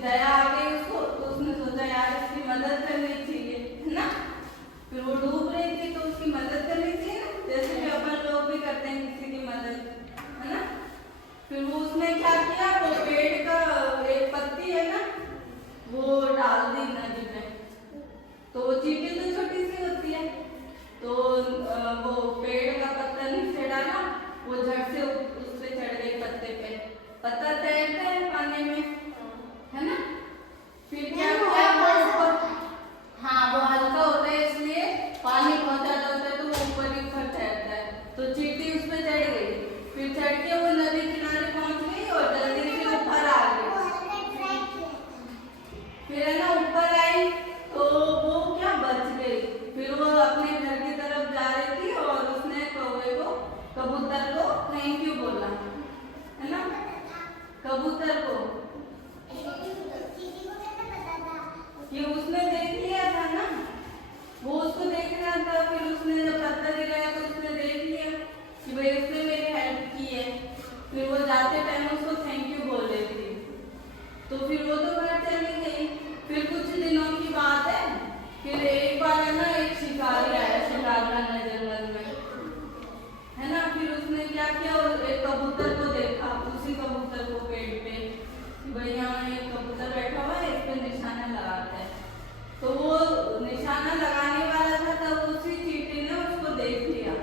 दया आ गई उसको, तो उसने सोचा यार इसकी मदद करनी चाहिए, है ना। फिर वो डूब रही थी तो उसकी मदद करनी चाहिए ना, जैसे कि अपन लोग भी करते हैं किसी की मदद, है ना। फिर वो उसने क्या किया, वो पेड़ का एक पत्ती है ना, वो डाल दी नदी में। तो वो चींटी तो छोटी सी होती है, तो वो पेड़ का पत्ता नीचे डाला, वो झट से उस पे चढ़ गई पत्ते पे। पत्ता तैरता है पानी में, है ना। फिर क्या किया वो ऊपर, हाँ वो हल्का होता है इसलिए पानी बहुत ज्यादा होता है तो वो ऊपर ही ऊपर तैरता है। तो चींटी उस पे चढ़ गई, फिर चढ़ के वो नदी किनारे पहुंच गई और जल्दी से ऊपर आ गई। फिर है ना ऊपर आई तो वो क्या बच गई। फिर वो अपने घर की तरफ जा रही थी और उसने कौवे को, कबूतर को थैंक यू बोला, है ना। कबूतर को ये उसने देख लिया था ना, वो उसको देख रहा था। फिर उसने जब पत्ता गिराया तो उसने देख लिया कि भाई उसने मेरी हेल्प की है। फिर वो जाते टाइम उसको थैंक यू बोल रही थी। तो फिर वो तो घर चली गई। फिर कुछ दिनों की बात है, फिर एक बार है ना एक शिकारी आया शिकार करने जंगल में, है ना। फिर उसने क्या किया, एक कबूतर को देखा, उसी कबूतर को पेड़ पे, भाई यहाँ एक कबूतर बैठा हुआ है, इस पे निशाना लगाता है। तो वो निशाना लगाने वाला था तब उसी चींटी ने उसको देख लिया,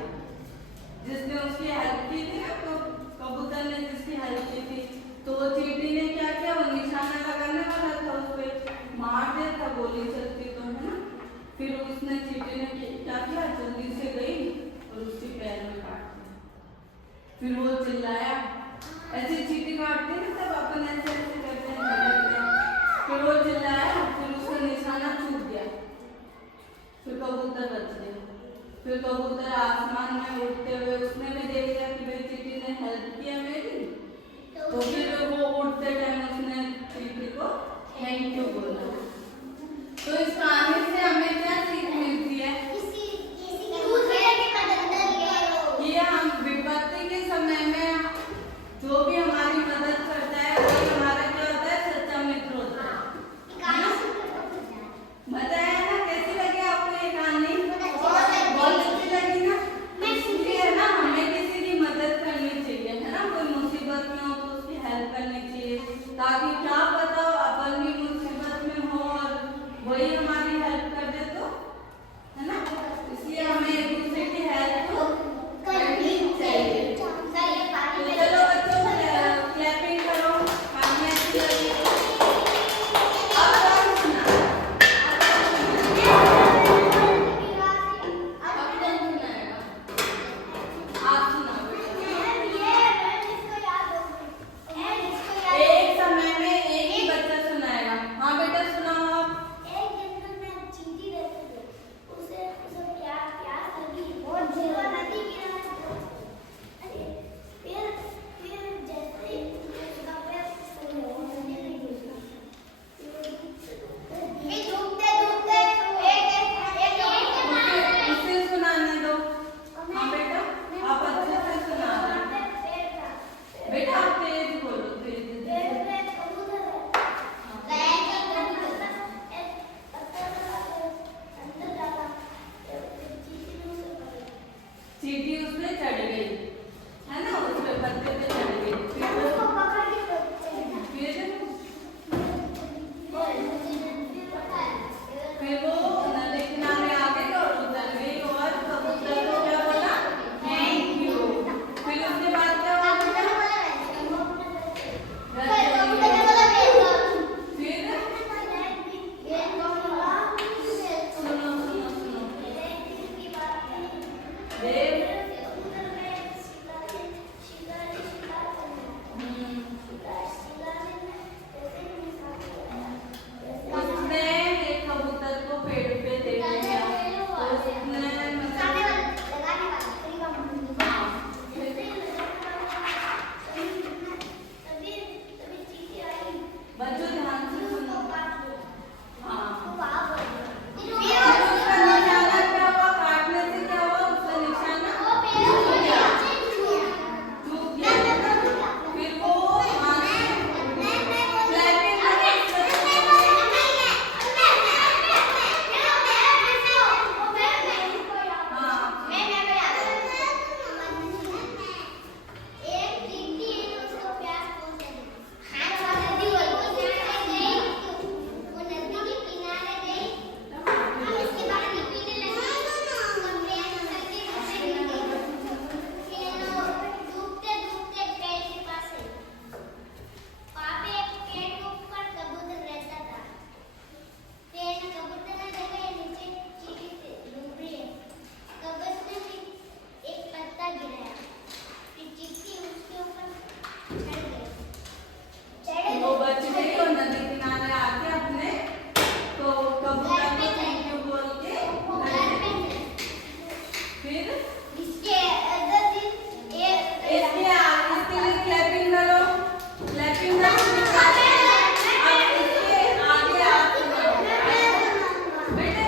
जिसने उसकी हेल्प की थी ना, तो कबूतर ने जिसकी हेल्प की थी। तो वो चींटी ने क्या किया, वो निशाना लगाने वाला था उस पे, मार देता गोली चलती तो, है ना। फिर उसने चींटी ने क्या किया, जल्दी से गई और उसके पैर में काट दिया। फिर वो चिल्लाया, ऐसे चींटी काटती है तब अपन ऐसे ऐसे करते हैं। फिर वो चिल्लाया, फिर उसका निशाना छूट गया, फिर कबूतर बच गया। फिर कबूतर आसमान में उड़ते हुए उसने भी देख लिया कि भाई चींटी ने हेल्प किया मेरी, तो फिर वो उड़ते टाइम उसने चींटी को थैंक यू बोला। तो इस कहानी से हमें क्या सीख मिलती है कि हम विपत्ति के समय में जो भी हमारी मदद करता है वही हमारा क्या होता है, सच्चा मित्र होता है। मजा आया ना, कैसी लगी आपको ये कहानी? बहुत अच्छी लगी ना। इसलिए है ना हमें किसी की मदद करनी चाहिए, है ना। कोई मुसीबत में हो तो उसकी हेल्प करनी चाहिए, ताकि क्या पता अपन भी मुसीबत में हो और वही हमारी हेल्प बेटे